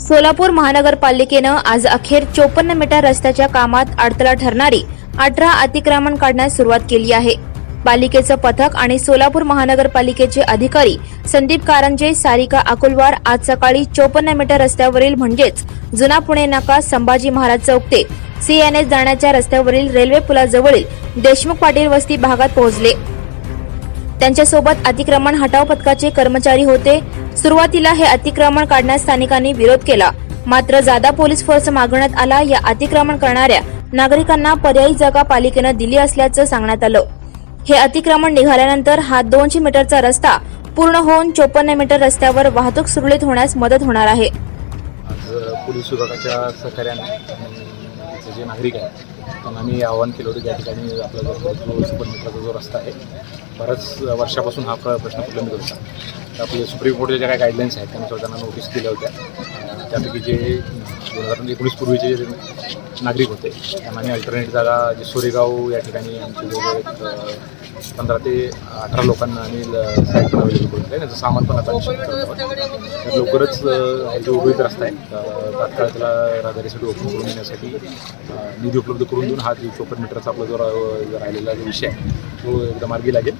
सोलापूर महानगरपालिकेनं आज अखेर चोपन्न मीटर रस्त्याच्या कामात अडथळा ठरणारी अठरा अतिक्रमण काढण्यास सुरुवात केली आहे. पालिकेचं पथक आणि सोलापूर महानगरपालिकेचे अधिकारी संदीप कारंजे सारिका अकुलवार आज सकाळी चोपन्न मीटर रस्त्यावरील म्हणजेच जुना पुणे नाका संभाजी महाराज चौक ते सीएनएस जाण्याच्या रस्त्यावरील रेल्वे पुलाजवळील देशमुख पाटील वस्ती भागात पोहोचले. त्यांच्यासोबत अतिक्रमण हटाव पथकाचे कर्मचारी होते. सुरुवातीला हे अतिक्रमण काढण्यास स्थानिकांनी विरोध केला. मात्र जादा पोलीस फोर्स मागवण्यात आला या अतिक्रमण करणाऱ्या नागरिकांना पर्यायी जागा पालिकेनं दिली असल्याचं सांगण्यात आलं. हे अतिक्रमण निघाल्यानंतर हा दोनशे मीटरचा रस्ता पूर्ण होऊन चोपन्न मीटर रस्त्यावर वाहतूक सुरळीत होण्यास मदत होणार आहे. पोलीस विभागाच्या सहकार्याने इथले जे नागरिक आहेत त्यांना मी आवाहन केलं होतं त्या ठिकाणी आपला जो सुपरमित्राचा जो रस्ता आहे बऱ्याच वर्षापासून हा प्रश्न प्रलंबित होता. तर आपले सुप्रीम कोर्टच्या ज्या काही गाईडलाईन्स आहेत त्यानुसार त्यांना नोटीस दिल्या होत्या. त्यापैकी जे दोन हजार एकोणीस पूर्वीचे जे नागरिक होते. त्यांना अल्टरनेट जागा जे सोरेगाव या ठिकाणी आमचे जवळ एक पंधरा ते अठरा लोकांना आम्ही साईट पण अवेलेबल करून दिले त्याचं सामान पण आता तर लवकरच जो उर्वरित रस्ता आहे तात्काळ त्याला राहदारीसाठी ओपन करून देण्यासाठी निधी उपलब्ध करून देऊन हा जो चोपन्न मीटरचा आपला जो राहिलेला जो विषय आहे तो एकदा मार्गी लागेल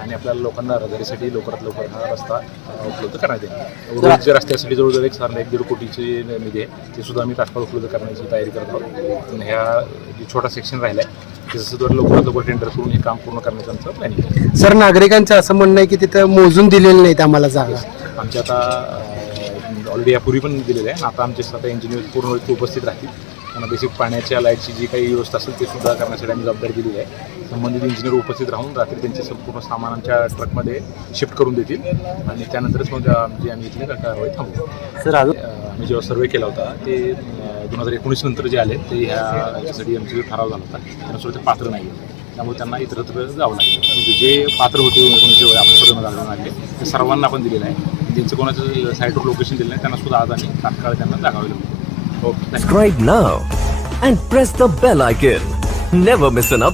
आणि आपल्याला लोकांना रहदारीसाठी लवकरात लवकर हा रस्ता उपलब्ध करण्यात येईल. उर्वरित रस्त्यासाठी जवळजवळ एक साधारण एक दीड कोटीची निधी आहे. ते सुद्धा आम्ही तात्काळ उपलब्ध करण्याची तयारी करत आहोत. ह्या जो छोटा सेक्शन राहिला आहे ते जसं द्वारे लवकरात लवकर टेंडर करून हे काम पूर्ण करण्याचं आमचं प्लॅनिंग आहे. सर नागरिकांचं असं म्हणणं आहे की तिथं मोजून दिलेलं नाहीत आम्हाला जागा. आमच्या आता ऑलरेडी यापूर्वी पण दिलेलं आहे. आणि आता आमचे आता इंजिनियर पूर्ण उपस्थित राहतील. त्यांना बेसिक पाण्याच्या लाईटची जी काही व्यवस्था असेल ते सुद्धा करण्यासाठी आम्ही जबाबदारी दिलेली आहे. संबंधित इंजिनियर उपस्थित राहून रात्री त्यांचे संपूर्ण सामान आमच्या ट्रकमध्ये शिफ्ट करून देतील. आणि त्यानंतरच मग आमची आम्ही इथली कारवाई थांबू. सर मी आम्ही जेव्हा सर्वे केला होता ते दोन हजार एकोणीस नंतर जे आले ते ह्या याच्यासाठी आमचा जो ठराव झाला होता त्यानुसार ते पात्र नाही त्यामुळे त्यांना इतरत्र जावं लागेल म्हणजे जे पात्र होते एकोणीसशे वेळा आपण सर्व जागा लागले ते सर्वांना आपण दिलेलं आहे ज्यांचं कोणाचं साईटवर लोकेशन दिलं नाही त्यांना सुद्धा आज आम्ही तात्काळ त्यांना जागावे लागतो okay thank you Subscribe now and press the bell icon. Never miss an update.